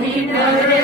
ਮੈਂ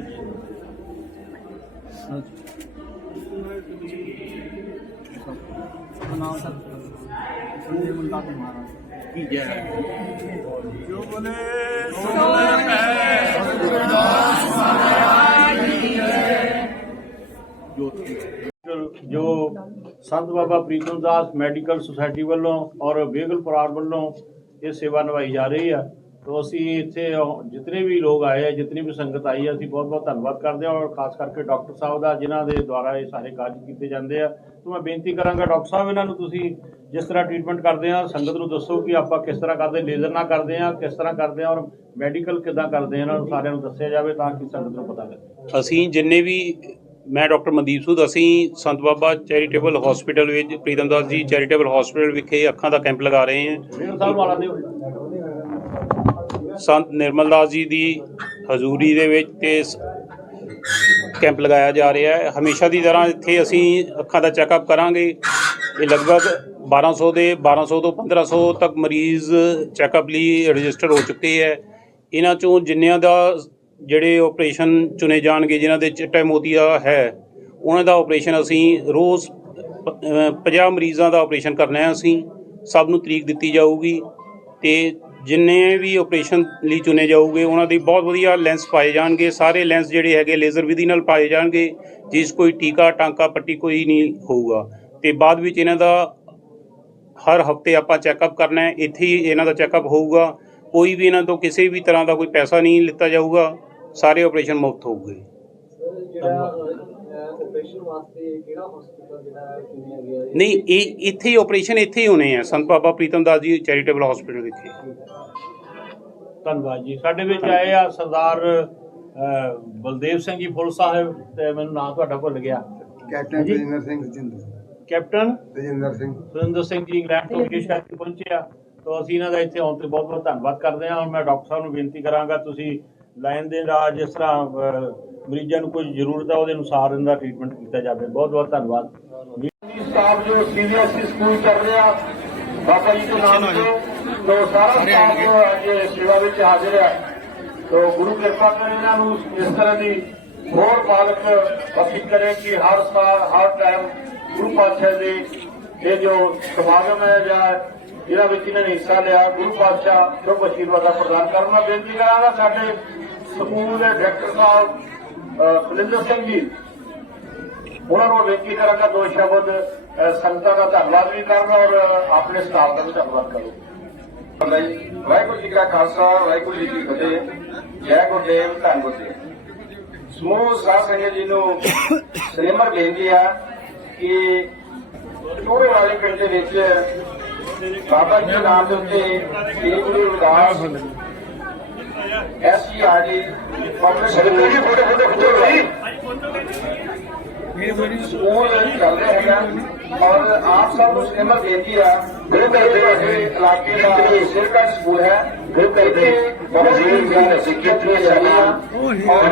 ਅੱਛਾ ਲਓ ਜੀ ਨਾਮ ਸਰ ਸੰਜੇ ਮੁੰਡਾ ਤੇ ਮਹਾਰਾਜ ਕੀ ਜੈ ਜੋ ਬੋਲੇ ਜੋ ਸੰਤ ਬਾਬਾ ਪ੍ਰੀਤਮ ਦਾਸ ਮੈਡੀਕਲ ਸੁਸਾਇਟੀ ਵੱਲੋਂ ਔਰ ਬੇਗਲ ਪਰਿਵਾਰ ਵੱਲੋਂ ਇਹ ਸੇਵਾ ਨਿਭਾਈ ਜਾ ਰਹੀ ਆ ਤੋ ਅਸੀਂ ਇੱਥੇ ਜਿਤਨੇ ਵੀ ਲੋਕ ਆਏ ਆ ਜਿਤਨੀ ਵੀ ਸੰਗਤ ਆਈ ਆ ਅਸੀਂ ਬਹੁਤ ਬਹੁਤ ਧੰਨਵਾਦ ਕਰਦੇ ਹਾਂ ਔਰ ਖਾਸ ਕਰਕੇ ਡਾਕਟਰ ਸਾਹਿਬ ਦਾ ਜਿਨ੍ਹਾਂ ਦੇ ਦੁਆਰਾ ਇਹ ਸਾਰੇ ਕਾਰਜ ਕੀਤੇ ਜਾਂਦੇ ਆ। ਤੋ ਮੈਂ ਬੇਨਤੀ ਕਰਾਂਗਾ ਡਾਕਟਰ ਸਾਹਿਬ ਇਹਨਾਂ ਨੂੰ ਤੁਸੀਂ ਜਿਸ ਤਰ੍ਹਾਂ ਟ੍ਰੀਟਮੈਂਟ ਕਰਦੇ ਆ ਸੰਗਤ ਨੂੰ ਦੱਸੋ ਕਿ ਆਪਾਂ ਕਿਸ ਤਰ੍ਹਾਂ ਕਰਦੇ ਲੇਜ਼ਰ ਨਾਲ ਕਰਦੇ ਆ ਕਿਸ ਤਰ੍ਹਾਂ ਕਰਦੇ ਆ ਔਰ ਮੈਡੀਕਲ ਕਿੱਦਾਂ ਕਰਦੇ ਆ ਇਹਨਾਂ ਨੂੰ ਸਾਰਿਆਂ ਨੂੰ ਦੱਸਿਆ ਜਾਵੇ ਤਾਂ ਕਿ ਸੰਗਤ ਨੂੰ ਪਤਾ ਲੱਗੇ। ਅਸੀਂ ਜਿੰਨੇ ਵੀ ਮੈਂ ਡਾਕਟਰ ਮਨਦੀਪ ਸੂਦ ਅਸੀਂ ਸੰਤ ਬਾਬਾ ਚੈਰੀਟੇਬਲ ਹਸਪੀਟਲ ਵਿੱਚ ਪ੍ਰੀਤਮਦਾਸ ਜੀ ਚੈਰੀਟੇਬਲ ਹਸਪੀਟਲ ਵਿਖੇ ਅੱਖਾਂ ਦਾ ਕੈਂਪ ਲਗਾ ਰਹੇ ਹਾਂ। ਸੰਤ ਨਿਰਮਲ ਦਾਸ ਜੀ ਦੀ ਹਜ਼ੂਰੀ ਦੇ ਵਿੱਚ ਤੇ ਕੈਂਪ ਲਗਾਇਆ ਜਾ ਰਿਹਾ ਹੈ। ਹਮੇਸ਼ਾ ਦੀ ਤਰ੍ਹਾਂ ਇੱਥੇ ਅਸੀਂ ਅੱਖਾਂ ਦਾ ਚੈੱਕਅਪ ਕਰਾਂਗੇ। ਇਹ ਲਗਭਗ 1200 ਦੇ 1200 ਤੋਂ 1500 ਤੱਕ ਮਰੀਜ਼ ਚੈੱਕਅਪ ਲਈ ਰਜਿਸਟਰ ਹੋ ਚੁੱਕੇ ਹੈ। ਇਹਨਾਂ ਚੋਂ ਜਿੰਨਿਆਂ ਦਾ ਜਿਹੜੇ ਆਪਰੇਸ਼ਨ ਚੁਣੇ ਜਾਣਗੇ, ਜਿਨ੍ਹਾਂ ਦੇ ਚਿੱਟਾ ਮੋਤੀਆ ਹੈ, ਉਹਨਾਂ ਦਾ ਆਪਰੇਸ਼ਨ ਅਸੀਂ ਰੋਜ਼ ਪ- 50 ਮਰੀਜ਼ਾਂ ਦਾ ਆਪਰੇਸ਼ਨ ਕਰਨਾ ਹੈ ਅਸੀਂ। ਸਭ ਨੂੰ ਤਰੀਕ ਦਿੱਤੀ ਜਾਊਗੀ ਤੇ ਜਿੰਨੇ ਵੀ ਆਪਰੇਸ਼ਨ ਲਈ ਚੁਣੇ ਜਾਊਗੇ, ਉਹਨਾਂ ਦੀ ਬਹੁਤ ਵਧੀਆ ਲੈਂਸ ਪਾਏ ਜਾਣਗੇ। ਸਾਰੇ ਲੈਂਸ ਜਿਹੜੇ ਹੈਗੇ ਲੇਜ਼ਰ ਵਿਧੀ ਨਾਲ ਪਾਏ ਜਾਣਗੇ, ਜਿਸ ਕੋਈ ਟੀਕਾ, ਟਾਂਕਾ, ਪੱਟੀ ਕੋਈ ਨਹੀਂ ਹੋਊਗਾ। ਤੇ ਬਾਅਦ ਵਿੱਚ ਇਹਨਾਂ ਦਾ ਹਰ ਹਫ਼ਤੇ ਆਪਾਂ ਚੈੱਕਅਪ ਕਰਨਾ ਹੈ। ਇੱਥੇ ਹੀ ਇਹਨਾਂ ਦਾ ਚੈੱਕਅਪ ਹੋਊਗਾ। ਕੋਈ ਵੀ ਇਹਨਾਂ ਤੋਂ ਕਿਸੇ ਵੀ ਤਰ੍ਹਾਂ ਦਾ ਕੋਈ ਪੈਸਾ ਨਹੀਂ ਲਿੱਤਾ ਜਾਊਗਾ। ਸਾਰੇ ਆਪਰੇਸ਼ਨ ਮੁਫਤ ਹੋਊਗੇ। ਜਿਹੜਾ ਆਪਰੇਸ਼ਨ ਵਾਸਤੇ ਕਿਹੜਾ ਹਸਪੀਟਲ ਜਿਹੜਾ ਚੁਣਿਆ ਗਿਆ ਹੈ ਨਹੀਂ ਇਹ ਇੱਥੇ ਹੀ ਆਪਰੇਸ਼ਨ ਇੱਥੇ ਹੀ ਹੋਣੇ ਆ। ਸੰਤ ਬਾਬਾ ਪ੍ਰੀਤਮ ਦਾਸ ਜੀ ਚੈਰੀਟੇਬਲ ਹਸਪੀਟਲ ਵਿਖੇ ਧੰਨਵਾਦ ਜੀ। ਸਾਡੇ ਵਿੱਚ ਆਏ ਆ ਸਰਦਾਰ ਅਹ, ਬਲਦੇਵ ਸਿੰਘ ਜੀ ਫੁੱਲ ਸਾਹਿਬ ਤੇ ਮੈਨੂੰ ਨਾਮ ਤੁਹਾਡਾ ਭੁੱਲ ਗਿਆ। Captain ji. Tejinder Singh Tejinder captain Tejinder Singh. Surinder Singh ji England ਤੋਂ ਵਿਦੇਸ਼ ਕਰਕੇ ਪਹੁੰਚੇ ਆ ਤੋਂ ਅਸੀਂ ਇਹਨਾਂ ਦਾ ਇੱਥੇ ਆਉਣ ਤੇ ਬਹੁਤ ਬਹੁਤ ਧੰਨਵਾਦ ਕਰਦੇ ਹਾਂ। ਔਰ ਮੈਂ ਡਾਕਟਰ ਸਾਹਿਬ ਨੂੰ ਬੇਨਤੀ ਕਰਾਂਗਾ ਤੁਸੀਂ ਲਾਈਨ ਦੇ ਨਾਲ ਜਿਸ ਤਰ੍ਹਾਂ ਅਹ, ਮਰੀਜ਼ਾਂ ਨੂੰ ਕੁਝ ਜ਼ਰੂਰਤ ਹੈ ਉਹਦੇ ਅਨੁਸਾਰ ਇਹਨਾਂ ਦਾ ਟ੍ਰੀਟਮੈਂਟ ਕੀਤਾ ਜਾਵੇ। ਬਹੁਤ ਬਹੁਤ ਧੰਨਵਾਦ। ਸਟਾਫ ਜੋ ਸੀਨੀਅਰ ਸਕੂਲ ਚੱਲ ਰਿਹਾ। ਬਾਬਾ ਜੀ ਦੇ ਨਾਮ ਤੋਂ ਤੋਂ ਸਾਰਾ ਸਟਾਫ ਜੋ ਅੱਜ ਸੇਵਾ ਵਿੱਚ ਹਾਜ਼ਰ ਹੈ ਤੋਂ ਗੁਰੂ ਕਿਰਪਾ ਕਰੇ ਇਹਨਾਂ ਨੂੰ ਇਸ ਤਰ੍ਹਾਂ ਦੀ ਹੋਰ ਬਾਲਕ ਬਖਸ਼ਿਸ਼ ਕਰੇ ਕਿ ਹਰ ਸਾਲ ਹਰ ਟਾਈਮ ਗੁਰੂ ਪਾਤਸ਼ਾਹ ਦੇ ਇਹ ਜੋ ਸਮਾਗਮ ਹੈ ਜਾਂ ਇਹਨਾਂ ਵਿੱਚ ਇਹਨਾਂ ਨੇ ਹਿੱਸਾ ਲਿਆ ਗੁਰੂ ਪਾਤਸ਼ਾਹ ਸ਼ੁਭ ਅਸ਼ੀਰਵਾਦ ਪ੍ਰਦਾਨ ਕਰਨ। ਬੇਨਤੀ ਕਰਾਂਗਾ ਸਾਡੇ ਸਕੂਲ ਦੇ ਡਾਇਰੈਕਟਰ ਸਾਹਿਬ ਅਹ, ਸਿੰਘ ਜੀ ਉਹਨਾਂ ਨੂੰ ਬੇਨਤੀ ਕਰਾਂਗਾ ਦੋ ਸ਼ਬਦ ਸੰਗਤਾਂ ਦਾ ਧੰਨਵਾਦ ਵੀ ਕਰਨ ਔਰ ਆਪਣੇ ਸਟਾਫ ਦਾ ਵੀ ਧੰਨਵਾਦ ਕਰੋ ਵਾਹਿਗੁਰੂ ਜੀ ਕਾ ਖਾਲਸਾ ਵਾਹਿਗੁਰੂ ਜੀ ਕੀ ਫਤਿਹ। ਜੈ ਗੁਰਦੇਵ ਧੰਨ ਗੁਰਦੇਵ ਸਮੂਹ ਸਾਧ ਸੰਗਤ ਜੀ ਨੂੰ ਸਨੇਮਰ ਬੇਨਤੀ ਆ ਕਿ ਟੋੜੇ ਵਾਲੇ ਪਿੰਡ ਦੇ ਵਿੱਚ ਬਾਬਾ ਜੀ ਨਾਮ ਦੇ ਉੱਤੇ Sri Guru Ravidas public school photo photo photo school ਚੱਲ ਰਿਹਾ ਹੈਗਾ। ਔਰ ਆਪ ਸਭ ਨੂੰ ਸਿਮਰ ਬੇਨਤੀ ਆ। ਗੁਰੂ ਘਰ ਦੇ ਇਲਾਕੇ ਦਾ ਸਕੂਲ ਹੈ। ਗੁਰੂ ਘਰ ਦੇ ਸਿੱਖਿਅਤ ਔਰ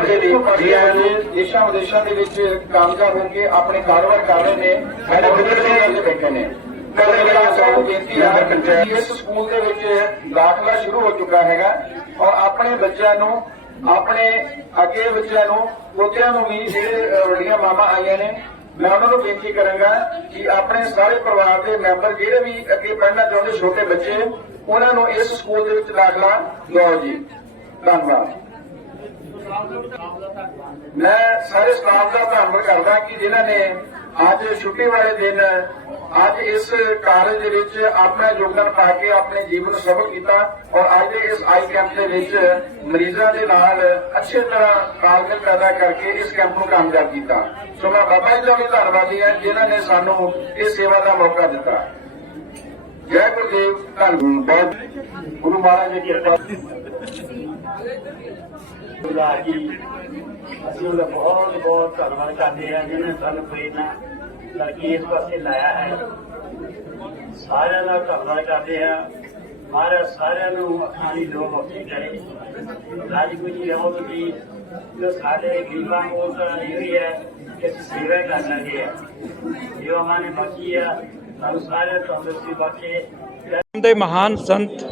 ਨੇ ਦੇਸ਼ਾਂ ਵਿਦੇਸ਼ਾਂ ਦੇ ਵਿੱਚ ਕਾਮਯਾਬ ਹੋ ਕੇ ਆਪਣੇ ਕਾਰੋਬਾਰ ਕਰ ਰਹੇ ਨੇ। ਸਾਡੇ ਗੁਰੂ ਦੇ ਬੈਠੇ ਨੇ। ਮੇਰਾ ਸਭ ਨੂੰ ਬੇਨਤੀ ਆ ਕਿ ਇਸ ਸਕੂਲ ਦੇ ਵਿੱਚ ਦਾਖਲਾ ਸ਼ੁਰੂ ਹੋ ਚੁੱਕਾ ਹੈਗਾ ਔਰ ਆਪਣੇ ਬੱਚਿਆਂ ਨੂੰ, ਆਪਣੇ ਅੱਗੇ ਬੱਚਿਆਂ ਨੂੰ, ਪੋਤਿਆਂ ਨੂੰ ਵੀ ਜਿਹੜੇ ਵੱਡੀਆਂ ਮਾਮਾ ਆਈਆਂ ਨੇ, ਮੈਂ ਉਹਨਾਂ ਨੂੰ ਬੇਨਤੀ ਕਰਾਂਗਾ ਕਿ ਆਪਣੇ ਸਾਰੇ ਪਰਿਵਾਰ ਦੇ ਮੈਂਬਰ ਜਿਹੜੇ ਵੀ ਅੱਗੇ ਪੜ੍ਹਨਾ ਚਾਹੁੰਦੇ ਛੋਟੇ ਬੱਚੇ, ਉਹਨਾਂ ਨੂੰ ਇਸ ਸਕੂਲ ਦੇ ਵਿੱਚ ਦਾਖਲਾ ਦਿਵਾਓ ਜੀ। ਧੰਨਵਾਦ। ਮੈਂ ਸਾਰੇ ਸਟਾਫ ਦਾ ਧੰਨਵਾਦ ਕਰਦਾ ਕਿ ਜਿਨ੍ਹਾਂ ਨੇ ਅੱਜ ਛੁੱਟੀ ਵਾਲੇ ਦਿਨ ਅੱਜ ਇਸ ਕਾਰਜ ਦੇ ਵਿੱਚ ਆਪਣਾ ਯੋਗਦਾਨ ਪਾ ਕੇ ਆਪਣੇ ਜੀਵਨ ਨੂੰ ਸਫਲ ਕੀਤਾ ਔਰ ਅੱਜ ਦੇ ਇਸ ਆਈ ਕੈਂਪ ਦੇ ਵਿੱਚ ਮਰੀਜ਼ਾਂ ਦੇ ਨਾਲ ਅੱਛੇ ਤਰ੍ਹਾਂ ਤਾਲਮੇਲ ਪੈਦਾ ਕਰਕੇ ਇਸ ਕੈਂਪ ਨੂੰ ਕਾਮਯਾਬ ਕੀਤਾ। ਸੋ ਮੈਂ ਬਾਬਾ ਜੀ ਦਾ ਵੀ ਧੰਨਵਾਦੀ ਹਾਂ ਜਿਨ੍ਹਾਂ ਨੇ ਸਾਨੂੰ ਇਸ ਸੇਵਾ ਦਾ ਮੌਕਾ ਦਿੱਤਾ। ਜੈ ਗੁਰਦੇਵ ਧੰਨਵਾਦ। ਗੁਰੂ ਮਹਾਰਾਜ ਦੀ ਕਿਰਪਾ। ਜੀ ਅਸੀਂ ਉਹਦਾ ਬਹੁਤ ਬਹੁਤ ਧੰਨਵਾਦ ਕਰਦੇ ਹਾਂ ਜਿਹਨੇ ਸਾਨੂੰ ਪ੍ਰੇਰਨਾ ਕਰਕੇ ਇਸ ਪਾਸੇ ਲਾਇਆ ਹੈ। ਸਾਰਿਆਂ ਦਾ ਧੰਨਵਾਦ ਕਰਦੇ ਹਾਂ। ਮਹਾਰਾਜ, ਸਾਰਿਆਂ ਨੂੰ ਅੱਖਾਂ ਦੀ ਲੋੜ ਮੁਕਤੀ ਕਰੇ ਰਾਜਗੁਰੂ ਜੀ ਰਹੋ ਜੀ ਜੋ ਸਾਡੇ ਗਰੀਬਾਂ ਕੋਲ ਤਾਂ ਇਹ ਹੈ ਕਿ ਸੇਵਾ ਕਰ ਸਕਦੇ ਜੋ ਹਮਾਰੇ ਬਾਕੀ ਹੈ ਸਾਨੂੰ ਸਾਰਿਆਂ ਤੰਦਰੁਸਤੀ ਬਖਸ਼ੇ। ਦੇ ਮਹਾਨ ਸੰਤ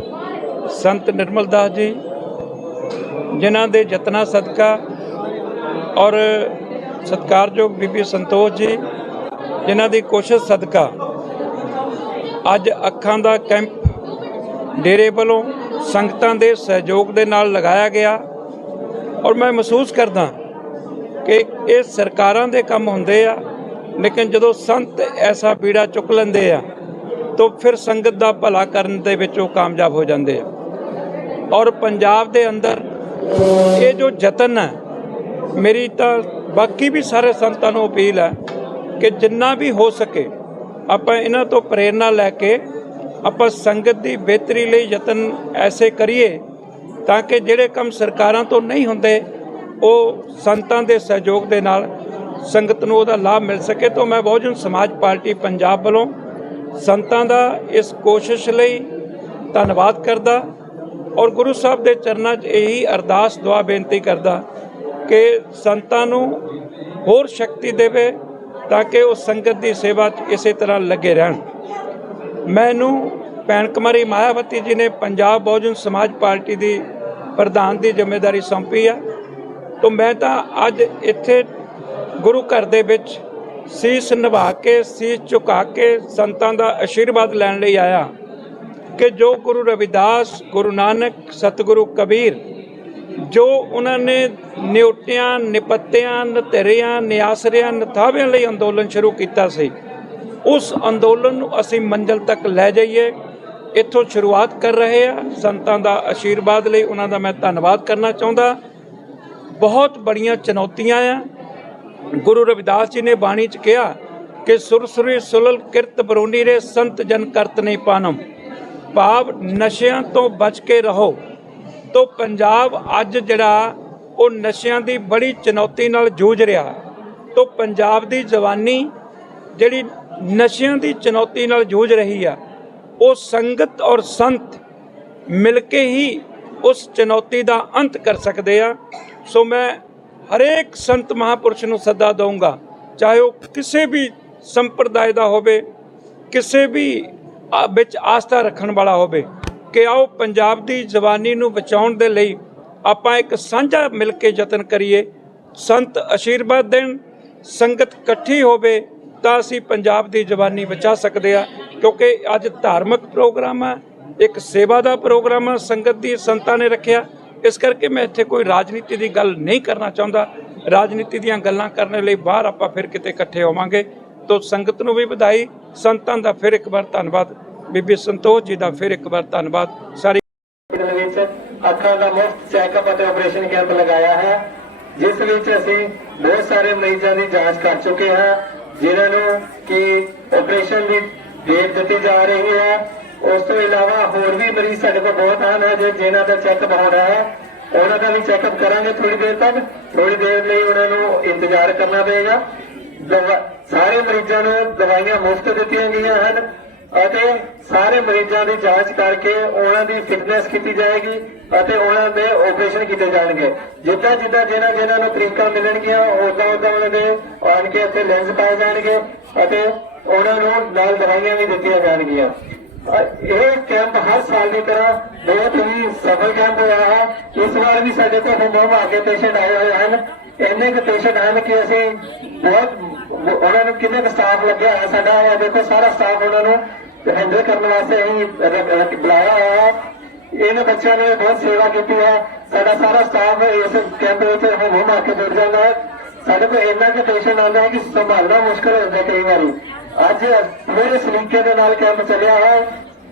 ਸੰਤ ਨਿਰਮਲ ਦਾਸ ਜੀ, ਜਿਨ੍ਹਾਂ ਦੇ ਯਤਨਾ ਸਦਕਾ ਔਰ ਸਤਿਕਾਰਯੋਗ ਬੀਬੀ ਸੰਤੋਸ਼ ਜੀ ਜਿਨ੍ਹਾਂ ਦੀ ਕੋਸ਼ਿਸ਼ ਸਦਕਾ ਅੱਜ ਅੱਖਾਂ ਦਾ ਕੈਂਪ ਡੇਰੇ ਵੱਲੋਂ ਸੰਗਤਾਂ ਦੇ ਸਹਿਯੋਗ ਦੇ ਨਾਲ ਲਗਾਇਆ ਗਿਆ। ਔਰ ਮੈਂ ਮਹਿਸੂਸ ਕਰਦਾ ਕਿ ਇਹ ਸਰਕਾਰਾਂ ਦੇ ਕੰਮ ਹੁੰਦੇ ਆ, ਲੇਕਿਨ ਜਦੋਂ ਸੰਤ ਐਸਾ ਪੀੜਾ ਚੁੱਕ ਲੈਂਦੇ ਆ, ਤਾਂ ਫਿਰ ਸੰਗਤ ਦਾ ਭਲਾ ਕਰਨ ਦੇ ਵਿੱਚ ਉਹ ਕਾਮਯਾਬ ਹੋ ਜਾਂਦੇ ਆ। ਔਰ ਪੰਜਾਬ ਦੇ ਅੰਦਰ ਇਹ ਜੋ ਯਤਨ ਹੈ, ਮੇਰੀ ਤਾਂ ਬਾਕੀ ਵੀ ਸਾਰੇ ਸੰਤਾਂ ਨੂੰ ਅਪੀਲ ਹੈ ਕਿ ਜਿੰਨਾ ਵੀ ਹੋ ਸਕੇ ਆਪਾਂ ਇਹਨਾਂ ਤੋਂ ਪ੍ਰੇਰਣਾ ਲੈ ਕੇ ਆਪਾਂ ਸੰਗਤ ਦੀ ਬਿਹਤਰੀ ਲਈ ਯਤਨ ਐਸੇ ਕਰੀਏ ਤਾਂ ਕਿ ਜਿਹੜੇ ਕੰਮ ਸਰਕਾਰਾਂ ਤੋਂ ਨਹੀਂ ਹੁੰਦੇ, ਉਹ ਸੰਤਾਂ ਦੇ ਸਹਿਯੋਗ ਦੇ ਨਾਲ ਸੰਗਤ ਨੂੰ ਉਹਦਾ ਲਾਭ ਮਿਲ ਸਕੇ। ਤਾਂ ਮੈਂ ਬਹੁਜਨ ਸਮਾਜ ਪਾਰਟੀ ਪੰਜਾਬ ਵੱਲੋਂ ਸੰਤਾਂ ਦਾ ਇਸ ਕੋਸ਼ਿਸ਼ ਲਈ ਧੰਨਵਾਦ ਕਰਦਾ ਔਰ ਗੁਰੂ ਸਾਹਿਬ ਦੇ ਚਰਨਾਂ 'ਚ ਇਹੀ ਅਰਦਾਸ ਦੁਆ ਬੇਨਤੀ ਕਰਦਾ ਕਿ ਸੰਤਾਂ ਨੂੰ ਹੋਰ ਸ਼ਕਤੀ ਦੇਵੇ ਤਾਂ ਕਿ ਉਹ ਸੰਗਤ ਦੀ ਸੇਵਾ 'ਚ ਇਸੇ ਤਰ੍ਹਾਂ ਲੱਗੇ ਰਹਿਣ। ਮੈਨੂੰ ਭੈਣ ਕੁਮਾਰੀ ਮਾਇਆਵਤੀ ਜੀ ਨੇ ਪੰਜਾਬ ਬਹੁਜਨ ਸਮਾਜ ਪਾਰਟੀ ਦੀ ਪ੍ਰਧਾਨ ਦੀ ਜ਼ਿੰਮੇਵਾਰੀ ਸੌਂਪੀ ਆ ਤਾਂ ਮੈਂ ਤਾਂ ਅੱਜ ਇੱਥੇ ਗੁਰੂ ਘਰ ਦੇ ਵਿੱਚ ਸੀਸ ਨਿਭਾ ਕੇ, ਸੀਸ ਝੁਕਾ ਕੇ ਸੰਤਾਂ ਦਾ ਆਸ਼ੀਰਵਾਦ ਲੈਣ ਲਈ ਆਇਆ ਕਿ ਜੋ ਗੁਰੂ ਰਵਿਦਾਸ, ਗੁਰੂ ਨਾਨਕ, ਸਤਿਗੁਰੂ ਕਬੀਰ ਜੋ ਉਹਨਾਂ ਨੇ ਨਿਉਟਿਆਂ, ਨਿਪੱਤਿਆਂ, ਨਤੇਰਿਆਂ, ਨਿਆਸਰਿਆਂ, ਨਥਾਵਿਆਂ ਲਈ ਅੰਦੋਲਨ ਸ਼ੁਰੂ ਕੀਤਾ ਸੀ, ਉਸ ਅੰਦੋਲਨ ਨੂੰ ਅਸੀਂ ਮੰਜ਼ਲ ਤੱਕ ਲੈ ਜਾਈਏ। ਇੱਥੋਂ ਸ਼ੁਰੂਆਤ ਕਰ ਰਹੇ ਆ। ਸੰਤਾਂ ਦਾ ਆਸ਼ੀਰਵਾਦ ਲਈ ਉਹਨਾਂ ਦਾ ਮੈਂ ਧੰਨਵਾਦ ਕਰਨਾ ਚਾਹੁੰਦਾ। ਬਹੁਤ ਬੜੀਆਂ ਚੁਣੌਤੀਆਂ ਆ। ਗੁਰੂ ਰਵਿਦਾਸ ਜੀ ਨੇ ਬਾਣੀ 'ਚ ਕਿਹਾ ਕਿ ਸੁਰਸੁਰੀ ਸੁਲਲ ਕਿਰਤ ਬਰੋਨੀ ਰੇ, ਸੰਤ ਜਨ ਕਰਤ ਨਹੀਂ ਪਾਨਮ। ਭਾਵ ਨਸ਼ਿਆਂ ਤੋਂ ਬਚ ਕੇ ਰਹੋ। ਤੋਂ ਪੰਜਾਬ ਅੱਜ ਜਿਹੜਾ ਉਹ ਨਸ਼ਿਆਂ ਦੀ ਬੜੀ ਚੁਣੌਤੀ ਨਾਲ ਜੂਝ ਰਿਹਾ, ਤੋਂ ਪੰਜਾਬ ਦੀ ਜਵਾਨੀ ਜਿਹੜੀ ਨਸ਼ਿਆਂ ਦੀ ਚੁਣੌਤੀ ਨਾਲ ਜੂਝ ਰਹੀ ਆ, ਉਹ ਸੰਗਤ ਔਰ ਸੰਤ ਮਿਲ ਕੇ ਹੀ ਉਸ ਚੁਣੌਤੀ ਦਾ ਅੰਤ ਕਰ ਸਕਦੇ ਆ। ਸੋ ਮੈਂ ਹਰੇਕ ਸੰਤ ਮਹਾਪੁਰਸ਼ ਨੂੰ ਸੱਦਾ ਦਊਂਗਾ, ਚਾਹੇ ਉਹ ਕਿਸੇ ਵੀ ਸੰਪਰਦਾਇ ਦਾ ਹੋਵੇ, ਕਿਸੇ ਵੀ ਵਿੱਚ ਆਸਥਾ ਰੱਖਣ ਵਾਲਾ ਹੋਵੇ ਕਿ ਆਓ ਪੰਜਾਬ ਦੀ ਜਵਾਨੀ ਨੂੰ ਬਚਾਉਣ ਦੇ ਲਈ ਆਪਾਂ ਇੱਕ ਸਾਂਝਾ ਮਿਲ ਕੇ ਯਤਨ ਕਰੀਏ। ਸੰਤ ਆਸ਼ੀਰਵਾਦ ਦੇਣ, ਸੰਗਤ ਇਕੱਠੀ ਹੋਵੇ ਤਾਂ ਅਸੀਂ ਪੰਜਾਬ ਦੀ ਜਵਾਨੀ ਬਚਾ ਸਕਦੇ ਆ ਕਿਉਂਕਿ ਅੱਜ ਧਾਰਮਿਕ ਪ੍ਰੋਗਰਾਮ ਆ, ਇੱਕ ਸੇਵਾ ਦਾ ਪ੍ਰੋਗਰਾਮ ਆ, ਸੰਗਤ ਦੀ ਸੰਤਾਂ ਨੇ ਰੱਖਿਆ। ਇਸ ਕਰਕੇ ਮੈਂ ਇੱਥੇ ਕੋਈ ਰਾਜਨੀਤੀ ਦੀ ਗੱਲ ਨਹੀਂ ਕਰਨਾ ਚਾਹੁੰਦਾ। ਰਾਜਨੀਤੀ ਦੀਆਂ ਗੱਲਾਂ ਕਰਨ ਲਈ ਬਾਹਰ ਆਪਾਂ ਫਿਰ ਕਿਤੇ ਇਕੱਠੇ ਹੋਵਾਂਗੇ। ਤੋਂ ਸੰਗਤ ਨੂੰ ਵੀ ਵਧਾਈ, ਸੰਤਾਂ ਦਾ ਫਿਰ ਇੱਕ ਵਾਰ ਧੰਨਵਾਦ। ਬੀਬੀ ਸੰਤੋਖ ਜੀ ਦਾ ਫਿਰ ਇੱਕ ਵਾਰ ਧੰਨਵਾਦ। ਸਾਰੀ ਵਿੱਚ ਅੱਖਾਂ ਦਾ ਮੁਫਤ ਚੈੱਕਅਪ ਅਤੇ ਆਪਰੇਸ਼ਨ ਕੈਂਪ ਲਗਾਇਆ ਹੈ, ਜਿਸ ਵਿੱਚ ਅਸੀਂ ਬਹੁਤ ਸਾਰੇ ਮਰੀਜ਼ਾਂ ਦੀ ਜਾਂਚ ਕਰ ਚੁੱਕੇ ਹਾਂ, ਜਿਨ੍ਹਾਂ ਨੂੰ ਕਿ ਆਪਰੇਸ਼ਨ ਦੀ ਡੇਟ ਦਿੱਤੀ ਜਾ ਰਹੀ ਹੈ। ਉਸ ਤੋਂ ਇਲਾਵਾ ਹੋਰ ਵੀ ਮਰੀਜ਼ ਸਾਡੇ ਕੋਲ ਬਹੁਤ ਹਨ, ਜੋ ਜਿਨ੍ਹਾਂ ਦਾ ਚੈੱਕਅਪ ਹੋ ਰਿਹਾ ਹੈ, ਉਹਨਾਂ ਦਾ ਵੀ ਚੈੱਕਅਪ ਕਰਾਂਗੇ ਥੋੜੀ ਦੇਰ ਤੱਕ। ਥੋੜੀ ਦੇਰ ਲਈ ਉਹਨਾਂ ਨੂੰ ਇੰਤਜ਼ਾਰ ਕਰਨਾ ਪਏਗਾ। ਸਾਰੇ ਮਰੀਜ਼ਾਂ ਨੂੰ ਦਵਾਈਆਂ ਮੁਫਤ ਦਿੱਤੀਆਂ ਗਈਆਂ ਹਨ। ਅਤੇ ਸਾਰੇ ਮਰੀਜ਼ਾਂ ਦੀ ਜਾਂਚ ਕਰਕੇ ਉਹਨਾਂ ਦੀ ਫਿਟਨੈਸ ਕੀਤੀ ਜਾਏਗੀ ਅਤੇ ਉਹਨਾਂ ਦੇ ਆਪਰੇਸ਼ਨ ਕੀਤੇ ਜਾਣਗੇ। ਜਿੱਦਾਂ ਜਿੱਦਾਂ ਜਿਹਨਾਂ ਜਿਹਨਾਂ ਨੂੰ ਤਰੀਕਾ ਮਿਲਣਗੀਆਂ ਉਦਾਂ ਉਦਾਂ ਉਹਨਾਂ ਦੇ ਆਣ ਕੇ ਇੱਥੇ ਲੈਂਸ ਪਾਏ ਜਾਣਗੇ ਅਤੇ ਉਹਨਾਂ ਨੂੰ ਨਾਲ ਦਵਾਈਆਂ ਵੀ ਦਿੱਤੀਆਂ ਜਾਣਗੀਆਂ। ਅ- ਇਹ ਕੈਂਪ ਹਰ ਸਾਲ ਦੀ ਤਰ੍ਹਾਂ ਬਹੁਤ ਹੀ ਸਫਲ ਕੈਂਪ ਹੋਇਆ ਹੈ। ਇਸ ਵਾਰ ਵੀ ਸਾਡੇ ਕੋਲ ਹਮਮ ਆ ਕੇ ਪੇਸ਼ੈਂਟ ਆਏ ਹੋਏ ਹਨ। ਇੰਨੇ ਕੁ ਪੇਸ਼ੈਂਟ ਹਨ ਕਿ ਅਸੀਂ ਬਹੁਤ ਉਹਨਾਂ ਨੂੰ ਕਿੰਨੇ ਕੁ ਸਟਾਫ ਲੱਗਿਆ ਹੋਇਆ ਸਾਡਾ। ਇਹ ਦੇਖੋ ਸਾਰਾ ਸਟਾਫ ਉਹਨਾਂ ਨੂੰ ਹੈਂਡਲ ਕਰਨ ਵਾਸਤੇ ਅਸੀਂ ਬੁਲਾਇਆ ਹੋਇਆ ਹੈ। ਇਹਨਾਂ ਬੱਚਿਆਂ ਨੇ ਬਹੁਤ ਸੇਵਾ ਕੀਤੀ ਹੈ। ਸਾਡਾ ਸਾਰਾ ਸਟਾਫ ਇਸ ਕੈਂਪ ਵਿੱਚ ਹੋਮ ਆ ਕੇ ਜੁੜ ਜਾਂਦਾ ਹੈ। ਸਾਡੇ ਕੋਲ ਇੰਨਾ ਕੁ ਪੇਸ਼ੈਂਟ ਆਉਂਦਾ ਹੈ ਕਿ ਸੰਭਾਲਣਾ ਮੁਸ਼ਕਲ ਹੋ ਜਾਂਦਾ ਕਈ ਵਾਰੀ। ਅੱਜ ਪੂਰੇ ਸਲੀਕੇ ਦੇ ਨਾਲ ਕੈਂਪ ਚੱਲਿਆ ਹੈ।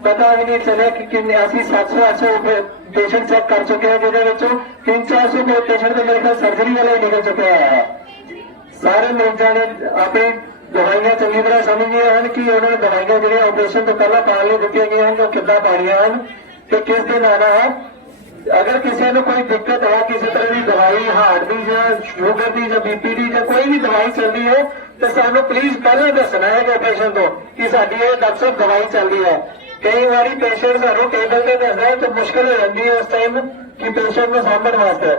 ਪਤਾ ਵੀ ਨਹੀਂ ਚੱਲਿਆ ਕਿ ਕਿੰਨੇ ਅਸੀਂ 700 800 ਪੇਸ਼ੈਂਟ ਚੈੱਕ ਕਰ ਚੁੱਕੇ ਹਾਂ ਜਿਹਦੇ ਵਿੱਚੋਂ 3-400 ਪੇਸ਼ੈਂਟ ਦੇ ਮੇਰੇ ਖਿਆਲ ਸਰਜਰੀ ਵਾਲੇ ਨਿਕਲ ਚੁੱਕਿਆ ਹੈ। ਸਾਰੇ ਮਰੀਜ਼ਾਂ ਨੇ ਆਪਣੀ ਦਵਾਈਆਂ ਚੰਗੀ ਤਰ੍ਹਾਂ ਸਮਝੀਆਂ ਹਨ ਕਿ ਉਹਨਾਂ ਨੂੰ ਦਵਾਈਆਂ ਜਿਹੜੀਆਂ ਆਪਰੇਸ਼ਨ ਤੋਂ ਪਹਿਲਾਂ ਪਾਣ ਲਈ ਦਿੱਤੀਆਂ ਗਈਆਂ ਹਨ, ਉਹ ਕਿੱਦਾਂ ਪਾਣੀਆਂ ਹਨ ਤੇ ਕਿਸ ਦੇ ਆਣਾ ਹੈ ਅਗਰ ਕਿਸੇ ਨੂੰ ਕੋਈ ਦਿੱਕਤ ਹੈ, ਕਿਸੇ ਤਰ੍ਹਾਂ ਦੀ ਦਵਾਈ, ਹਾਰਟ ਦੀ ਜਾਂ ਸ਼ੂਗਰ ਦੀ ਜਾਂ ਬੀਪੀ ਦੀ ਜਾਂ ਕੋਈ ਵੀ ਦਵਾਈ ਚੱਲਦੀ ਹੈ, ਤੇ ਸਾਨੂੰ ਪਲੀਜ਼ ਪਹਿਲਾਂ ਦੱਸਣਾ ਹੈ ਕਿ ਪੇਸ਼ੈਂਟ ਤੋਂ ਕਿ ਸਾਡੀ ਇਹ ਡਾਕਟਰ ਸਾਹਿਬ ਦਵਾਈ ਚੱਲਦੀ ਹੈ। ਕਈ ਵਾਰੀ ਪੇਸ਼ੈਂਟ ਸਾਨੂੰ ਟੇਬਲ ਤੇ ਦੱਸਦਾ ਹੈ ਤਾਂ ਮੁਸ਼ਕਲ ਹੋ ਜਾਂਦੀ ਹੈ ਉਸ ਟਾਈਮ ਕਿ ਪੇਸ਼ੈਂਟ ਨੂੰ ਸਾਂਭਣ ਵਾਸਤੇ।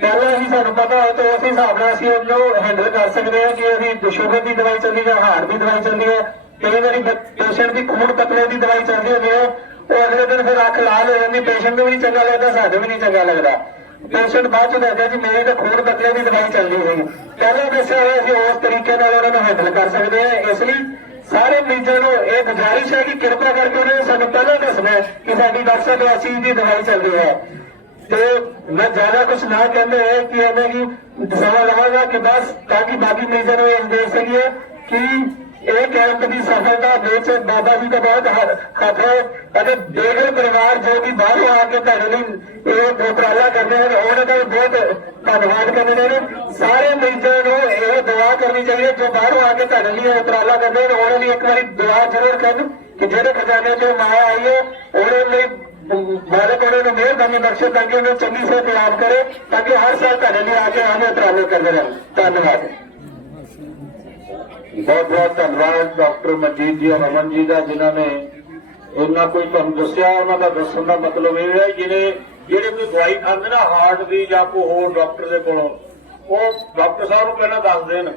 ਪਹਿਲਾਂ ਹੀ ਸਾਨੂੰ ਪਤਾ ਹੋਵੇ ਤਾਂ ਉਸ ਹਿਸਾਬ ਨਾਲ ਅਸੀਂ ਉਹਨੂੰ ਹੈਂਡਲ ਕਰ ਸਕਦੇ ਹਾਂ ਕਿ ਅਸੀਂ ਸ਼ੂਗਰ ਦੀ ਦਵਾਈ ਚੱਲਦੀ ਹੈ, ਹਾਰਟ ਦੀ ਦਵਾਈ ਚੱਲਦੀ ਹੈ। ਕਈ ਵਾਰੀ ਪੇਸ਼ੈਂਟ ਦੀ ਖੂਨ ਪਤਲੇ ਦੀ ਦਵਾਈ ਚੱਲਦੀ ਹੁੰਦੀ ਹੈ। ਉਹ ਅਗਲੇ ਦਿਨ ਫਿਰ ਅੱਖ ਲਾਲ ਹੋ ਜਾਂਦੀ ਪੇਸ਼ੈਂਟ ਨੂੰ ਵੀ ਨਹੀਂ ਚੰਗਾ ਲੱਗਦਾ, ਸਾਨੂੰ ਵੀ ਨਹੀਂ ਚੰਗਾ ਲੱਗਦਾ। ਪੇਸ਼ੈਂਟ ਬਾਅਦ ਚ ਦੱਸਦਾ ਜੀ, ਮੇਰੀ ਤਾਂ ਖੂਨ ਪਤਲੇ ਦੀ ਦਵਾਈ ਚੱਲਦੀ ਸੀ। ਪਹਿਲਾਂ ਦੱਸਿਆ ਹੋਇਆ ਅਸੀਂ ਉਸ ਤਰੀਕੇ ਨਾਲ ਉਹਨਾਂ ਨੂੰ ਹੈਂਡਲ ਕਰ ਸਕਦੇ ਹਾਂ ਇਸ ਲਈ ਸਾਰੇ ਮਰੀਜ਼ਾਂ ਨੂੰ ਇਹ ਗੁਜ਼ਾਰਿਸ਼ ਹੈ ਕਿ ਕਿਰਪਾ ਕਰਕੇ ਉਹਨਾਂ ਨੇ ਸਾਨੂੰ ਪਹਿਲਾਂ ਦੱਸਣਾ ਕਿ ਸਾਡੀ ਡਾਕਟਰ ਸਾਹਿਬ ਇਸ ਚੀਜ਼ ਦੀ ਦਵਾਈ ਚੱਲਦੀ ਹੈ। ਤੇ ਮੈਂ ਜ਼ਿਆਦਾ ਕੁਝ ਨਾ ਕਹਿੰਦੇ ਹੋਏ ਕਿ ਇਹਨਾਂ ਦੀ ਸਮਾਂ ਲਵਾਂਗਾ ਕਿ ਬਸ, ਤਾਂ ਕਿ ਬਾਕੀ ਮਰੀਜ਼ਾਂ ਨੂੰ ਇਹ ਦੇ ਸਕੀਏ ਕਿ ਇਹ ਕੈਂਪ ਦੀ ਸਫਲਤਾ ਵਿੱਚ ਬਾਬਾ ਜੀ ਦਾ ਬਹੁਤ ਹੱਥ ਹੈ। ਅਤੇ ਬੇਗਲ ਪਰਿਵਾਰ ਜੋ ਵੀ ਬਾਹਰੋਂ ਆ ਕੇ ਤੁਹਾਡੇ ਲਈ ਇਹ ਉਪਰਾਲਾ ਕਰਦੇ ਹਨ, ਉਹਨਾਂ ਦਾ ਵੀ ਬਹੁਤ ਧੰਨਵਾਦ ਕਰਦੇ ਨੇ। ਸਾਰੇ ਮਰੀਜ਼ਾਂ ਨੂੰ ਇਹ ਦੁਆ ਕਰਨੀ ਚਾਹੀਦੀ ਹੈ, ਜੋ ਬਾਹਰੋਂ ਆ ਕੇ ਤੁਹਾਡੇ ਲਈ ਉਪਰਾਲਾ ਕਰਦੇ ਹਨ ਉਹਨਾਂ ਲਈ ਇੱਕ ਵਾਰੀ ਦੁਆ ਜ਼ਰੂਰ ਕਰਨ ਕਿ ਜਿਹੜੇ ਖਜ਼ਾਨੇ ਚੋਂ ਮਾਇਆ ਆਈ ਹੈ ਉਹਨਾਂ ਲਈ ਮਾਲਕ ਉਹਨਾਂ ਨੂੰ ਮਿਹਰਬਾਨੀ ਬਖਸ਼ੇ ਤਾਂ ਕਿ ਉਹਨਾਂ ਚੰਗੀ ਸਿਹਤ ਯਾਦ ਕਰੇ, ਤਾਂ ਕਿ ਹਰ ਸਾਲ ਤੁਹਾਡੇ ਲਈ ਆ ਕੇ ਆਵੇਂ ਉਪਰਾਲੇ ਕਰਦੇ ਰਹਿਣ। ਧੰਨਵਾਦ। ਬਹੁਤ ਬਹੁਤ ਧੰਨਵਾਦ ਡਾਕਟਰ ਮਨਜੀਤ ਜੀ ਔਰ ਅਮਨ ਜੀ ਦਾ, ਜਿਨ੍ਹਾਂ ਨੇ ਇੰਨਾ ਕੋਈ ਤੁਹਾਨੂੰ ਦੱਸਿਆ। ਉਹਨਾਂ ਦਾ ਦੱਸਣ ਦਾ ਮਤਲਬ ਇਹ ਹੈ ਜਿਹੜੇ ਜਿਹੜੇ ਕੋਈ ਦਵਾਈ ਖਾਂਦੇ ਨਾ ਹਾਰਟ ਦੀ ਜਾਂ ਕੋਈ ਹੋਰ ਡਾਕਟਰ ਦੇ ਕੋਲੋਂ, ਉਹ ਡਾਕਟਰ ਸਾਹਿਬ ਨੂੰ ਪਹਿਲਾਂ ਦੱਸਦੇ ਨੇ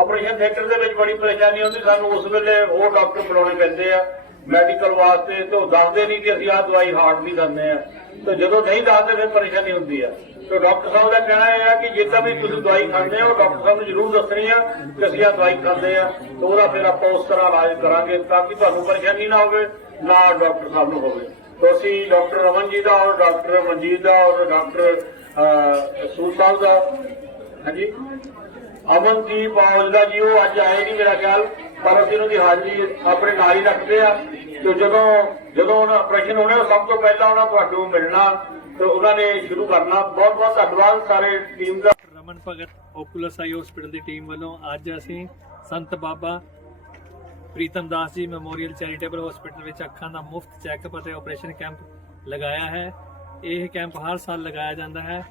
ਆਪਰੇਸ਼ਨ ਥੀਏਟਰ ਦੇ ਵਿੱਚ ਬੜੀ ਪਰੇਸ਼ਾਨੀ ਹੁੰਦੀ, ਸਾਨੂੰ ਉਸ ਵੇਲੇ ਹੋਰ ਡਾਕਟਰ ਬੁਲਾਉਣੇ ਪੈਂਦੇ ਆ। ਮੈਡੀਕਲ ਵਾਸਤੇ ਤੇ ਉਹ ਦੱਸਦੇ ਨਹੀਂ ਕਿ ਅਸੀਂ ਆਹ ਦਵਾਈ ਹਾਰਟ ਦੀ ਦਿੰਦੇ ਆ। ਤੇ ਜਦੋਂ ਨਹੀਂ ਦੱਸਦੇ, ਫਿਰ ਪਰੇਸ਼ਾਨੀ ਹੁੰਦੀ ਆ। ਤੇ ਡਾਕਟਰ ਸਾਹਿਬ ਦਾ ਕਹਿਣਾ ਇਹ ਆ ਕਿ ਜਿੱਦਾਂ ਵੀ ਤੁਸੀਂ ਦਵਾਈ ਖਾਂਦੇ ਹੋ ਡਾਕਟਰ ਸਾਹਿਬ ਨੂੰ ਜ਼ਰੂਰ ਦੱਸਣੀ ਆ ਕਿ ਅਸੀਂ ਆਹ ਦਵਾਈ ਖਾਂਦੇ ਆ। ਤੇ ਉਹਦਾ ਫਿਰ ਆਪਾਂ ਉਸ ਤਰ੍ਹਾਂ ਇਲਾਜ ਕਰਾਂਗੇ ਤਾਂ ਕਿ ਤੁਹਾਨੂੰ ਪਰੇਸ਼ਾਨੀ ਨਾ ਹੋਵੇ ਨਾ ਡਾਕਟਰ ਸਾਹਿਬ ਨੂੰ ਹੋਵੇ। ਤੇ ਅਸੀਂ ਡਾਕਟਰ ਰਮਨ ਜੀ ਦਾ ਔਰ ਡਾਕਟਰ ਮਨਜੀਤ ਦਾ ਔਰ ਡਾਕਟਰ ਅਹ, ਸਾਹਿਬ ਦਾ ਹਾਂਜੀ? ਅਮਨਦੀਪ ਔਜਲਾ ਜੀ ਉਹ ਅੱਜ ਆਏ ਨਹੀਂ ਮੇਰਾ ਖਿਆਲ ਪਰ ਅਸੀਂ ਉਹਨਾਂ ਦੀ ਹਾਜ਼ਰੀ ਆਪਣੇ ਨਾਲ ਹੀ ਰੱਖਦੇ ਆ। ਤੇ ਜਦੋਂ ਜਦੋਂ ਉਹਨਾਂ ਆਪਰੇਸ਼ਨ ਹੋਣੇ ਸਭ ਤੋਂ ਪਹਿਲਾਂ ਉਹਨਾਂ ਤੁਹਾਨੂੰ ਮਿਲਣਾ। ਤੇ ਉਹਨਾਂ ਨੇ ਸ਼ੁਰੂ ਕਰਨਾ। ਬਹੁਤ ਬਹੁਤ ਧੰਨਵਾਦ ਸਾਰੇ ਟੀਮ ਦਾ। ਰਮਨ ਭਗਤ, ਓਕੂਲਰ ਸਾਈ ਹਸਪੀਟਲ ਦੀ ਟੀਮ ਵੱਲੋਂ ਅੱਜ ਅਸੀਂ ਸੰਤ Baba Pritam Das ji memorial charitable hospital ਵਿੱਚ ਅੱਖਾਂ ਦਾ ਮੁਫਤ ਚੈੱਕਅਪ ਅਤੇ ਆਪਰੇਸ਼ਨ ਕੈਂਪ ਲਗਾਇਆ ਹੈ। ਇਹ ਕੈਂਪ ਹਰ ਸਾਲ ਲਗਾਇਆ ਜਾਂਦਾ ਹੈ।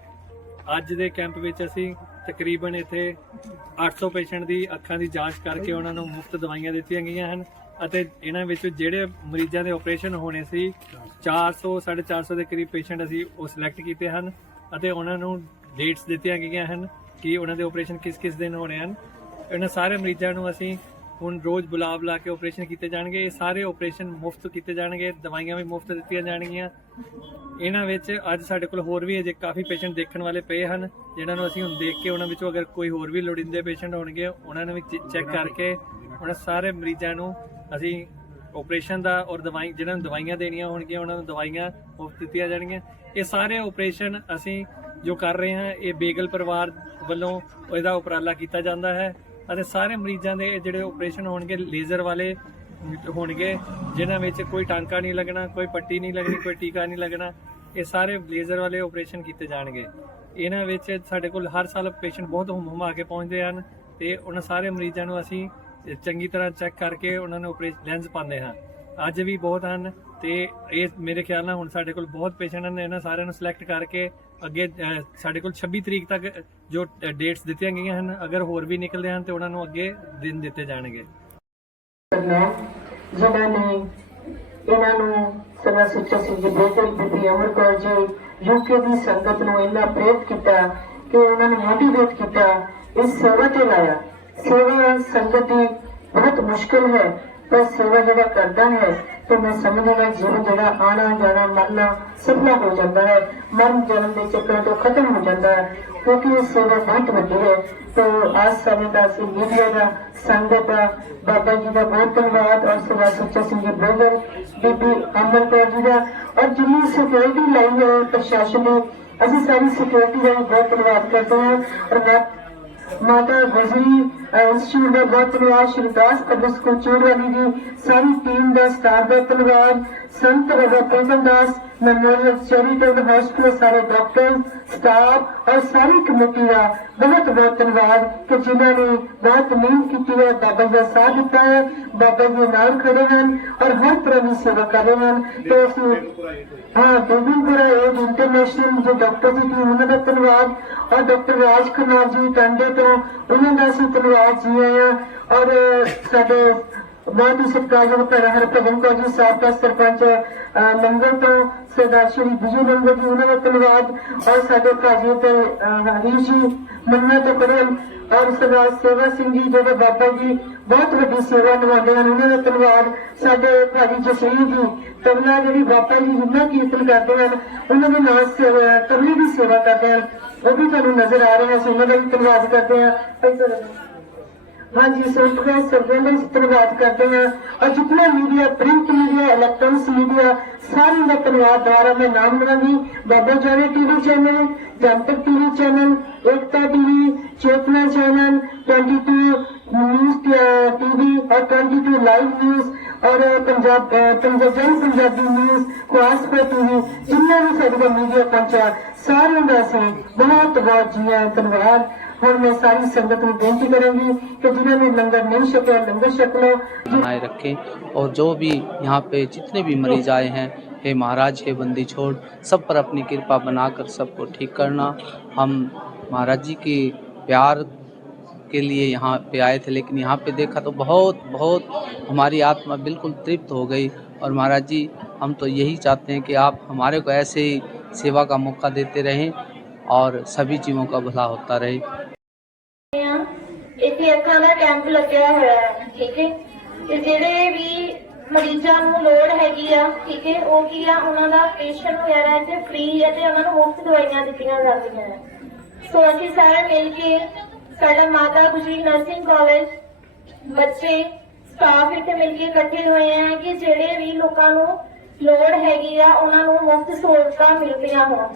ਅੱਜ ਦੇ ਕੈਂਪ ਵਿੱਚ ਅਸੀਂ ਤਕਰੀਬਨ ਇੱਥੇ 800 ਪੇਸ਼ੈਂਟ ਦੀ ਅੱਖਾਂ ਦੀ ਜਾਂਚ ਕਰਕੇ ਉਹਨਾਂ ਨੂੰ ਮੁਫਤ ਦਵਾਈਆਂ ਦਿੱਤੀਆਂ ਗਈਆਂ ਹਨ। ਅਤੇ ਇਹਨਾਂ ਵਿੱਚ ਜਿਹੜੇ ਮਰੀਜ਼ਾਂ ਦੇ ਆਪਰੇਸ਼ਨ ਹੋਣੇ ਸੀ 400 450 ਦੇ ਕਰੀਬ ਪੇਸ਼ੈਂਟ ਅਸੀਂ ਉਹ ਸਿਲੈਕਟ ਕੀਤੇ ਹਨ ਅਤੇ ਉਹਨਾਂ ਨੂੰ ਡੇਟਸ ਦਿੱਤੀਆਂ ਗਈਆਂ ਹਨ ਕਿ ਉਹਨਾਂ ਦੇ ਆਪਰੇਸ਼ਨ ਕਿਸ ਕਿਸ ਦਿਨ ਹੋਣੇ ਹਨ। ਇਹਨਾਂ ਸਾਰੇ ਮਰੀਜ਼ਾਂ ਨੂੰ ਅਸੀਂ ਹੁਣ ਰੋਜ਼ ਬੁਲਾ ਬੁਲਾ ਕੇ ਆਪਰੇਸ਼ਨ ਕੀਤੇ ਜਾਣਗੇ ਇਹ ਸਾਰੇ ਆਪਰੇਸ਼ਨ ਮੁਫਤ ਕੀਤੇ ਜਾਣਗੇ ਦਵਾਈਆਂ ਵੀ ਮੁਫਤ ਦਿੱਤੀਆਂ ਜਾਣਗੀਆਂ। ਇਹਨਾਂ ਵਿੱਚ ਅੱਜ ਸਾਡੇ ਕੋਲ ਹੋਰ ਵੀ ਅਜੇ ਕਾਫੀ ਪੇਸ਼ੈਂਟ ਦੇਖਣ ਵਾਲੇ ਪਏ ਹਨ ਜਿਨ੍ਹਾਂ ਨੂੰ ਅਸੀਂ ਹੁਣ ਦੇਖ ਕੇ ਉਹਨਾਂ ਵਿੱਚੋਂ ਅਗਰ ਕੋਈ ਹੋਰ ਵੀ ਲੋੜੀਂਦੇ ਪੇਸ਼ੈਂਟ ਹੋਣਗੇ ਉਹਨਾਂ ਨੂੰ ਵੀ ਚੈੱਕ ਕਰਕੇ ਉਹਨਾਂ ਸਾਰੇ ਮਰੀਜ਼ਾਂ ਨੂੰ ਅਸੀਂ ਆਪਰੇਸ਼ਨ ਦਾ ਔਰ ਦਵਾਈ ਜਿਹਨਾਂ ਨੂੰ ਦਵਾਈਆਂ ਦੇਣੀਆਂ ਹੋਣਗੀਆਂ ਉਹਨਾਂ ਨੂੰ ਦਵਾਈਆਂ ਮੁਫਤ ਦਿੱਤੀਆਂ ਜਾਣਗੀਆਂ। ਇਹ ਸਾਰੇ ਆਪਰੇਸ਼ਨ ਅਸੀਂ ਜੋ ਕਰ ਰਹੇ ਹਾਂ ਇਹ ਬੇਗਲ ਪਰਿਵਾਰ ਵੱਲੋਂ ਇਹਦਾ ਉਪਰਾਲਾ ਕੀਤਾ ਜਾਂਦਾ ਹੈ। ਅਤੇ ਸਾਰੇ ਮਰੀਜ਼ਾਂ ਦੇ ਜਿਹੜੇ ਆਪਰੇਸ਼ਨ ਹੋਣਗੇ ਲੇਜ਼ਰ ਵਾਲੇ ਹੋਣਗੇ, ਜਿਨ੍ਹਾਂ ਵਿੱਚ ਕੋਈ ਟਾਂਕਾ ਨਹੀਂ ਲੱਗਣਾ, ਕੋਈ ਪੱਟੀ ਨਹੀਂ ਲੱਗਣੀ, ਕੋਈ ਟੀਕਾ ਨਹੀਂ ਲੱਗਣਾ, ਇਹ ਸਾਰੇ ਲੇਜ਼ਰ ਵਾਲੇ ਆਪਰੇਸ਼ਨ ਕੀਤੇ ਜਾਣਗੇ। ਇਹਨਾਂ ਵਿੱਚ ਸਾਡੇ ਕੋਲ ਹਰ ਸਾਲ ਪੇਸ਼ੈਂਟ ਬਹੁਤ ਹੁਮ ਹੁਮਾ ਕੇ ਪਹੁੰਚਦੇ ਹਨ ਤੇ ਉਹਨਾਂ ਸਾਰੇ ਮਰੀਜ਼ਾਂ ਨੂੰ ਅਸੀਂ ਚੰਗੀ ਤਰ੍ਹਾਂ ਚੈੱਕ ਕਰਕੇ ਉਹਨਾਂ ਨੂੰ ਆਪਰੇਸ਼ਨ ਲੈਂਸ ਪਾਉਂਦੇ ਹਾਂ। ਅੱਜ ਵੀ ਬਹੁਤ ਹਨ। ਤੇ ਇਹ ਮੇਰੇ ਖਿਆਲ ਨਾਲ ਹੁਣ ਸਾਡੇ ਕੋਲ ਬਹੁਤ ਪੇਸ਼ੈਂਟ ਹਨ ਇਹਨਾਂ ਸਾਰਿਆਂ ਨੂੰ ਸਿਲੈਕਟ ਕਰਕੇ ਅੱਗੇ ਸਾਡੇ ਕੋਲ 26 ਤਰੀਕ ਤੱਕ ਜੋ ਡੇਟਸ ਦਿੱਤੀਆਂ ਗਈਆਂ ਹਨ, ਅਗਰ ਹੋਰ ਵੀ ਨਿਕਲਦੇ ਹਨ ਤੇ ਉਹਨਾਂ ਨੂੰ ਅੱਗੇ ਦਿਨ ਦਿੱਤੇ ਜਾਣਗੇ। ਕਰਨਾ ਜਿਨ੍ਹਾਂ ਇਹਨਾਂ ਨੂੰ ਸਦਾ ਸੁੱਚਾ ਸਿੰਘ ਜੀ ਬੇਗਲ ਬੀਬੀ ਅਮਰ ਕੌਰ ਜੀ ਯੂਕੇ ਦੀ ਸੰਗਤ ਨੂੰ ਇੰਨਾ ਪ੍ਰੇਰਿਤ ਕੀਤਾ ਕਿ ਉਹਨਾਂ ਨੂੰ ਮੋਟੀਵੇਟ ਕੀਤਾ, ਇਸ ਸੇਵਾ ਤੇ ਲਾਇਆ। ਸੇਵਾ ਸੰਗਤ ਦੀ ਬਹੁਤ ਮੁਸ਼ਕਲ ਹੈ, ਪਰ ਸੇਵਾ ਜਿਹੜਾ ਕਰਦਾ ਹੈ ਤੇ ਮੈਂ ਸਮਝਦਾ ਜੀਵਨ ਜਿਹੜਾ ਆਣਾ ਜਾਣਾ, ਮਰਨਾ ਸਫਲਾ ਹੋ ਜਾਂਦਾ ਹੈ। ਮਰਨ, ਜਨਮ ਦੇ ਚੱਕਰਾਂ ਤੋਂ ਖਤਮ ਹੋ ਜਾਂਦਾ ਹੈ। ਕਿਉਂਕਿ ਇਹ ਸੇਵਾ ਬਹੁਤ ਵੱਡੀ ਹੈ। ਤੇ ਅੱਜ ਸਮੇਂ ਦਾ ਅਸੀਂ ਮੀਡੀਆ ਦਾ, ਸੰਗਤ ਦਾ, ਬਾਬਾ ਜੀ ਦਾ ਬਹੁਤ ਧੰਨਵਾਦ ਔਰ ਸਰਦਾਰ ਸੁੱਚਾ ਸਿੰਘ ਜੀ ਬੋਗਰ ਬੀਬੀ ਅਮਰ ਕੌਰ ਜੀ ਦਾ। ਔਰ ਜਿੰਨੀ ਸਿਕਿਉਰਿਟੀ ਲਈ ਹੈ ਪ੍ਰਸ਼ਾਸਨ ਨੇ, ਅਸੀਂ ਸਾਰੀ ਸਿਕਿਉਰਿਟੀ ਦਾ ਵੀ ਬਹੁਤ ਧੰਨਵਾਦ ਕਰਦੇ ਹਾਂ। ਔਰ ਮੈਂ, ਮਾਤਾ ਗਜ਼ਰੀ ਇੰਸਟੀਚਿਊਟ ਦਾ ਬਹੁਤ ਧੰਨਵਾਦ ਸ਼੍ਰੀਦਾਸ ਪਬਲਿਕ ਸਕੂਲ ਚੂੜਵਾਨੀ ਦੀ ਸਾਰੀ ਟੀਮ ਦਾ ਸਟਾਫ ਦਾ ਧੰਨਵਾਦ Sant Ravi Pritam Das memorial charitable hospital ਸਾਰੇ ਡਾਕਟਰ ਸਟਾਫ ਔਰ ਸਾਰੀ ਕਮੇਟੀ ਦਾ ਬਹੁਤ ਬਹੁਤ ਧੰਨਵਾਦ ਕਿ ਜਿਨ੍ਹਾਂ ਨੇ ਬਹੁਤ ਮਿਹਨਤ ਕੀਤੀ ਹੈ ਬਾਬਾ ਜੀ ਦਾ ਸਾਥ ਦਿੱਤਾ ਹੈ ਬਾਬਾ ਜੀ ਦੇ ਨਾਲ ਖੜੇ ਹਨ ਔਰ ਹਰ ਤਰ੍ਹਾਂ ਦੀ ਸੇਵਾ ਕਰ ਰਹੇ ਹਨ। ਤੇ ਅਸੀਂ ਹਾਂ ਬੇਬੀਪੁਰਾ ਏਜ ਇੰਟਰਨੈਸ਼ਨਲ ਜੋ ਡਾਕਟਰ ਦੀ ਟੀਮ ਉਹਨਾਂ ਦਾ ਧੰਨਵਾਦ। ਔਰ ਡਾਕਟਰ ਰਾਜ ਖੰਨਾ ਜੀ ਟਾਂਡੇ ਤੋਂ ਉਹਨਾਂ ਦਾ ਅਸੀਂ ਧੰਨਵਾਦ ਜੀ ਆਇਆ ਔਰ ਸਾਡੇ ਬਹੁਤ ਹੀ ਸਤਿਕਾਰਯੋਗ ਭੈਣ ਹਰਭਜਨ ਕੌਰ ਜੀ ਸਾਬਕਾ ਸਰਪੰਚ ਅਹ, ਲੰਗਰ ਤੋਂ ਸਰਦਾਰ ਸ਼੍ਰੀ ਵਿਜੇ ਲੰਗਰ ਜੀ ਉਹਨਾਂ ਦਾ ਧੰਨਵਾਦ ਔਰ ਸਾਡੇ ਭਾਜੀ ਤੇ ਅਹ, ਹਰੀਸ਼ ਜੀ ਮੰਨਾ ਤੋਂ ਕਰਨ ਔਰ ਸਰਦਾਰ ਸੇਵਾ ਸਿੰਘ ਜੀ ਜਿਹੜੇ ਬਾਬਾ ਜੀ ਬਹੁਤ ਵੱਡੀ ਸੇਵਾ ਨਿਭਾਉਂਦੇ ਹਨ ਉਹਨਾਂ ਦਾ ਧੰਨਵਾਦ ਸਾਡੇ ਭਾਜੀ ਜਸਵੀਰ ਜੀ ਤਬਲਾ ਜਿਹੜੀ ਬਾਬਾ ਜੀ ਜਿੰਨਾ ਕੀਰਤਨ ਕਰਦੇ ਹਨ ਉਹਨਾਂ ਦੇ ਨਾਲ ਸੇਵਾ ਤਬਲੇ ਦੀ ਸੇਵਾ ਕਰਦੇ ਹਨ ਉਹ ਵੀ ਤੁਹਾਨੂੰ ਨਜ਼ਰ ਆ ਰਹੇ ਹਨ ਅਸੀਂ ਉਹਨਾਂ ਦਾ ਵੀ ਧੰਨਵਾਦ ਕਰਦੇ ਹਾਂ। ਭਾਈ ਸਾਹਿਬ ਹਾਂਜੀ ਸੰਤਖਾਨ ਸਰਵਿਆਂ ਧੰਨਵਾਦ ਕਰਦੇ ਹਾਂ। ਔਰ ਜਿਤਨਾ media print media electronics media ਸਾਰਿਆਂ ਦਾ ਧੰਨਵਾਦ ਦੁਆਰਾ ਮੈਂ ਨਾਮ ਲਵਾਂਗੀ Baba Jane TV channel Jantak TV channel Ekta TV Chetna channel 22 news TV ਔਰ 22 ਲਾਈਵ ਨਿਊਜ਼ ਔਰ ਪੰਜਾਬ ਅਹ, ਪੰਜਾਬ ਜਨ ਪੰਜਾਬੀ ਨਿਊਜ਼ ਖੁਆਸਪੁਰ ਟੀਵੀ ਜਿੰਨਾ ਵੀ ਸਾਡੇ ਕੋਲ ਮੀਡੀਆ ਪਹੁੰਚਾ ਸਾਰਿਆਂ ਦਾ ਅਸੀਂ ਬਹੁਤ और मैं सारी संगत में बेनती करूँगी कि जिन्होंने लंगर नहीं छका लंगर छक लो। बनाए रखें और जो भी यहाँ पे जितने भी मरीज़ आए हैं, हे महाराज, हे बंदी छोड़, सब पर अपनी कृपा बनाकर सबको ठीक करना। हम महाराज जी की प्यार के लिए यहाँ पे आए थे, लेकिन यहाँ पे देखा तो बहुत बहुत हमारी आत्मा बिल्कुल तृप्त हो गई। और महाराज जी, हम तो यही चाहते हैं कि आप हमारे को ऐसे ही सेवा का मौका देते रहें और सभी जीवों का भला होता रहे। ਇੱਥੇ ਅੱਖਾਂ ਦਾ ਕੈਂਪ ਲੱਗਿਆ ਹੋਇਆ ਹੈ, ਠੀਕ ਹੈ? ਤੇ ਜਿਹੜੇ ਵੀ ਮਰੀਜ਼ਾਂ ਨੂੰ ਲੋੜ ਹੈਗੀ ਆ, ਠੀਕ ਹੈ, ਉਹ ਕੀ ਆ, ਉਹਨਾਂ ਦਾ ਆਪਰੇਸ਼ਨ ਵਗੈਰਾ ਇੱਥੇ ਫ੍ਰੀ ਹੈ ਤੇ ਉਹਨਾਂ ਨੂੰ ਮੁਫਤ ਦਵਾਈਆਂ ਦਿੱਤੀਆਂ ਜਾਂਦੀਆਂ ਹੈ ਸੋ ਅਸੀਂ ਸਾਰੇ ਮਿਲ ਕੇ ਸਾਡਾ ਮਾਤਾ ਗੁਜਰੀ ਨਰਸਿੰਗ ਕਾਲਜ ਬੱਚੇ ਸਟਾਫ ਇੱਥੇ ਮਿਲ ਕੇ ਇਕੱਠੇ ਹੋਏ ਆ ਕਿ ਜਿਹੜੇ ਵੀ ਲੋਕਾਂ ਨੂੰ ਲੋੜ ਹੈਗੀ ਆ, ਉਹਨਾਂ ਨੂੰ ਮੁਫਤ ਸਹੂਲਤਾਂ ਮਿਲਦੀਆਂ ਹੋਣ।